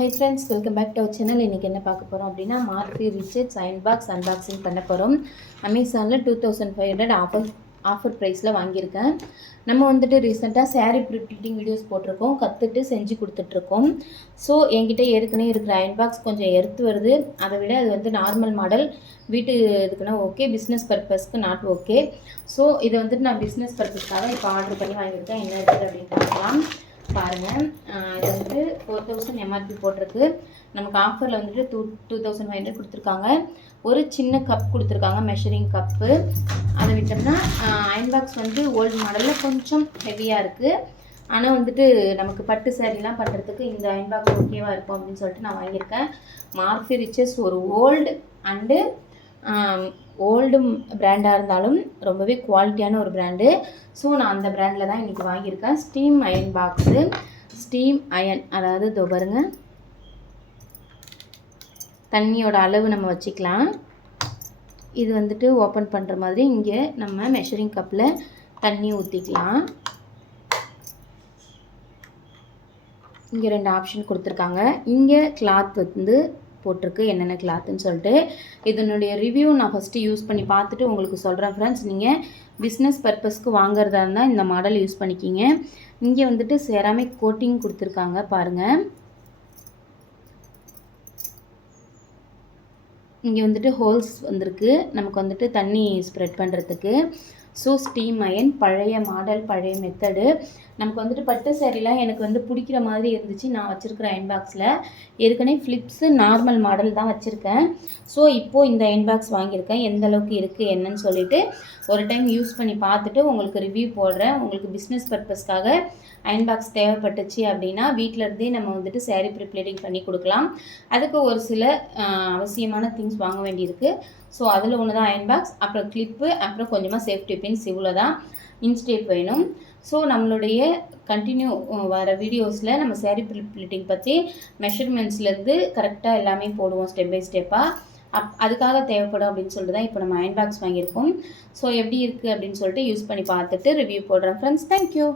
High friends, welcome back to our channel. இன்றைக்கி என்ன பார்க்க போகிறோம் அப்படின்னா, Morphy Richards iron box unboxing பண்ண போகிறோம். அமேசானில் 2500 ஆஃபர் ப்ரைஸில் வாங்கியிருக்கேன். நம்ம வந்துட்டு ரீசெண்டாக சாரீ ப்ரிப்ளிட்டிங் வீடியோஸ் போட்டிருக்கோம், கற்றுட்டு செஞ்சு கொடுத்துட்ருக்கோம். ஸோ என்கிட்ட ஏற்கனவே இருக்கிற அயன் பாக்ஸ் கொஞ்சம் எர்த்து வருது. அதை விட அது வந்து நார்மல் மாடல், வீட்டு இதுக்குன்னா ஓகே, பிஸ்னஸ் பர்பஸ்க்கு நாட் ஓகே. ஸோ இதை வந்துட்டு நான் பிஸ்னஸ் பர்பஸ்க்காக இப்போ ஆர்டர் பண்ணி வாங்கியிருக்கேன். என்ன இருக்குது அப்படின்னு பார்க்கலாம். பாருங்கள், இது வந்து 4000 எம்ஆர்பி போட்டிருக்கு. நமக்கு ஆஃபரில் வந்துட்டு 2500 கொடுத்துருக்காங்க. ஒரு சின்ன கப் கொடுத்துருக்காங்க, மெஷரிங் கப்பு. அதை விட்டோம்னா அயன் பாக்ஸ் வந்து ஓல்டு மாடலில் கொஞ்சம் ஹெவியாக இருக்குது. ஆனால் வந்துட்டு நமக்கு பட்டு சாரீலாம் பண்ணுறதுக்கு இந்த அயன் பாக்ஸ் ஓகேவாக இருக்கும் அப்படின்னு சொல்லிட்டு நான் வாங்கியிருக்கேன். மார்ஃபி ரிச்சஸ் ஒரு ஓல்டு பிராண்டாக இருந்தாலும் ரொம்பவே குவாலிட்டியான ஒரு பிராண்டு. ஸோ நான் அந்த பிராண்டில் தான் இன்றைக்கி வாங்கியிருக்கேன். Steam iron box, steam iron, அதாவது இதோ பாருங்க, தண்ணியோட அளவு நம்ம வச்சுக்கலாம். இது வந்துட்டு ஓப்பன் பண்ணுற மாதிரி இங்கே நம்ம மெஷரிங் கப்பில் தண்ணி ஊற்றிக்கலாம். இங்கே 2 ஆப்ஷன் கொடுத்துருக்காங்க. இங்கே கிளாத் வந்து போட்டிருக்கு, என்னென்ன கிளாத்துன்னு சொல்லிட்டு. இதனுடைய ரிவ்யூ நான் ஃபஸ்ட்டு யூஸ் பண்ணி பார்த்துட்டு உங்களுக்கு சொல்கிறேன் ஃப்ரெண்ட்ஸ். நீங்கள் பிஸ்னஸ் பர்பஸ்க்கு வாங்குறதா இருந்தால் இந்த மாடல் யூஸ் பண்ணிக்கிங்க. இங்கே வந்துட்டு செராமிக் கோட்டிங் கொடுத்துருக்காங்க பாருங்கள். இங்கே வந்துட்டு ஹோல்ஸ் வந்திருக்கு, நமக்கு வந்துட்டு தண்ணி ஸ்ப்ரெட் பண்ணுறதுக்கு. ஸோ ஸ்டீம் அயன் பழைய மாடல், பழைய மெத்தடு. நமக்கு வந்துட்டு பட்டு சேரீலாம் எனக்கு வந்து பிடிக்கிற மாதிரி இருந்துச்சு. நான் வச்சுருக்கிற அயன் பாக்ஸில் ஏற்கனவே ஃப்ளிப்ஸு நார்மல் மாடல் தான் வச்சுருக்கேன். ஸோ இப்போது இந்த அயன் பாக்ஸ் வாங்கியிருக்கேன். எந்த அளவுக்கு இருக்குது என்னன்னு சொல்லிவிட்டு ஒரு டைம் யூஸ் பண்ணி பார்த்துட்டு உங்களுக்கு ரிவ்யூ போடுறேன். உங்களுக்கு பிஸ்னஸ் பர்பஸ்க்காக அயன் பாக்ஸ் தேவைப்பட்டுச்சு அப்படின்னா வீட்டில் இருந்தே நம்ம வந்துட்டு சாரீ ப்ரிப்ளேட்டிங் பண்ணி கொடுக்கலாம். அதுக்கு ஒரு சில அவசியமான திங்ஸ் வாங்க வேண்டியிருக்கு. ஸோ அதில் ஒன்று தான் அயன் பாக்ஸ், அப்புறம் கிளிப்பு, அப்புறம் கொஞ்சமாக சேஃப்டி பின்ஸ், இவ்வளோ தான். இன்ஸ்டேப் வேணும். ஸோ நம்மளுடைய கண்டினியூ வர வீடியோஸில் நம்ம சாரீ ப்ரிப்ளேட்டிங் பற்றி மெஷர்மெண்ட்ஸ்லேருந்து கரெக்டாக எல்லாமே போடுவோம் ஸ்டெப் பை ஸ்டெப்பாக. அதுக்காக தேவைப்படும் அப்படின்னு சொல்லிட்டு தான் இப்போ நம்ம அயன் பாக்ஸ் வாங்கியிருக்கோம். ஸோ எப்படி இருக்குது அப்படின்னு சொல்லிட்டு யூஸ் பண்ணி பார்த்துட்டு ரிவ்யூ போடுறேன் ஃப்ரெண்ட்ஸ். தேங்க்யூ.